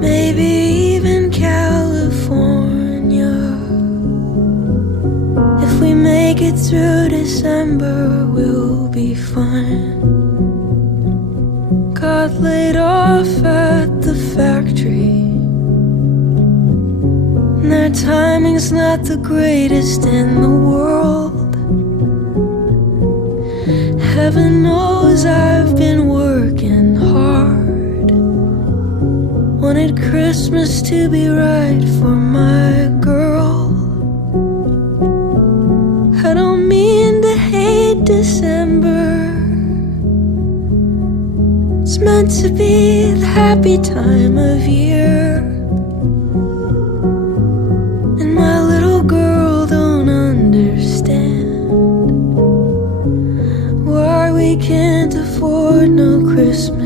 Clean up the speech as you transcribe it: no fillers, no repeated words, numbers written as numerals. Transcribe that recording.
maybe even California. If we make it through December, we'll be fine. Got laid off at the factory, and their timing's not the greatest in the world. Heaven knows I've been working hard. Wanted Christmas to be right for my girl. I don't mean to hate December. It's meant to be the happy time of year. And my little girl don't understand why we can't afford no Christmas